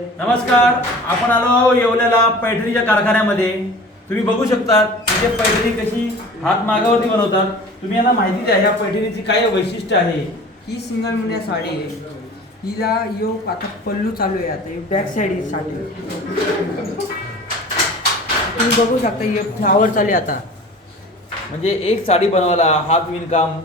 नमस्कार आपण आलो आहो येवल्याला पैठणीच्या कारखान्यामध्ये. तुम्ही बघू शकता तिथे पैठणी कशी हात मागावरती बनवतात. तुम्ही यांना माहिती द्या ह्या पैठणीची काय वैशिष्ट्य आहे? ही सिंगल मुन्या साडी आहे. हिला यो आता पल्लू चालू आहे आता बॅक साईड साडी तुम्ही बघू शकता हे फ्लावर चालू आहे आता. म्हणजे एक साडी बनवायला हात विणकाम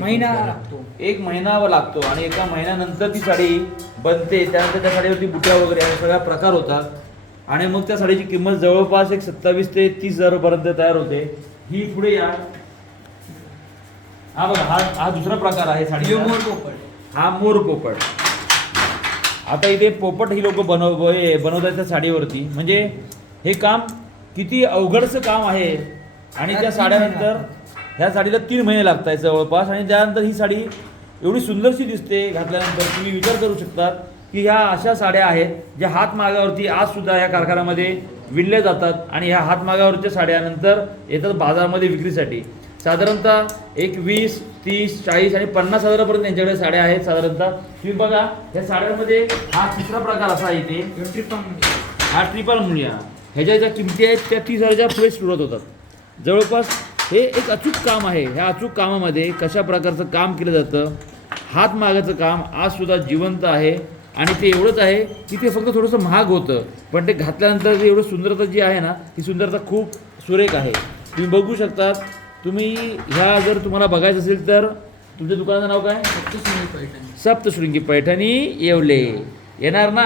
महिना लागतो एक महिना व लागतो आणि एका महिन्यानंतर ती साडी बनते. त्यानंतर त्या साडीवरती बुट्या वगैरे असे सगळ्या प्रकार होतात आणि मग त्या साडीची किंमत जवळपास एक सत्तावीस ते तीस हजारापर्यंत तयार होते. ही पुढे या. हा बघा हा हा दुसरा प्रकार आहे साडी मोर पोपट. हा मोर पोपट. आता इथे पोपट ही लोक बनव हे बनवतात त्या साडीवरती. म्हणजे हे काम किती अवघडचं काम आहे. आणि त्या साड्यानंतर ह्या साडीला तीन महिने लागत आहेत जवळपास. आणि त्यानंतर ही साडी एवढी सुंदरशी दिसते घातल्यानंतर तुम्ही विचार करू शकतात की ह्या अशा साड्या आहेत ज्या हात मागावरती आज सुद्धा या कारखान्यामध्ये विणल्या जातात आणि ह्या हात मागावरच्या साड्यानंतर येतात बाजारामध्ये विक्रीसाठी. साधारणतः एक वीस तीस चाळीस आणि पन्नास हजारापर्यंत यांच्याकडे साड्या आहेत साधारणतः. तुम्ही बघा या साड्यांमध्ये हा तिसरा प्रकार असा आहे इथे. यो ट्रिपल हा ट्रिपल मुळ्या. ह्याच्या ज्या किमती आहेत त्या तीस हजारच्या पुढे सुरुवात होतात. जवळपास हे एक अचूक काम आहे. ह्या अचूक कामामध्ये कशा प्रकारचं काम केलं जातं हात मागाचं काम आज सुद्धा जिवंत आहे आणि ते एवढंच आहे की ते फक्त थोडंसं महाग होतं. पण ते घातल्यानंतर एवढं सुंदरता जी आहे ना ती सुंदरता खूप सुरेख आहे. तुम्ही बघू शकतात तुम्ही ह्या जर तुम्हाला बघायचं असेल तर तुमच्या दुकानाचं नाव काय? सिंगल पैठणी. सप्तशृंगी पैठणी येवले. येणार ना?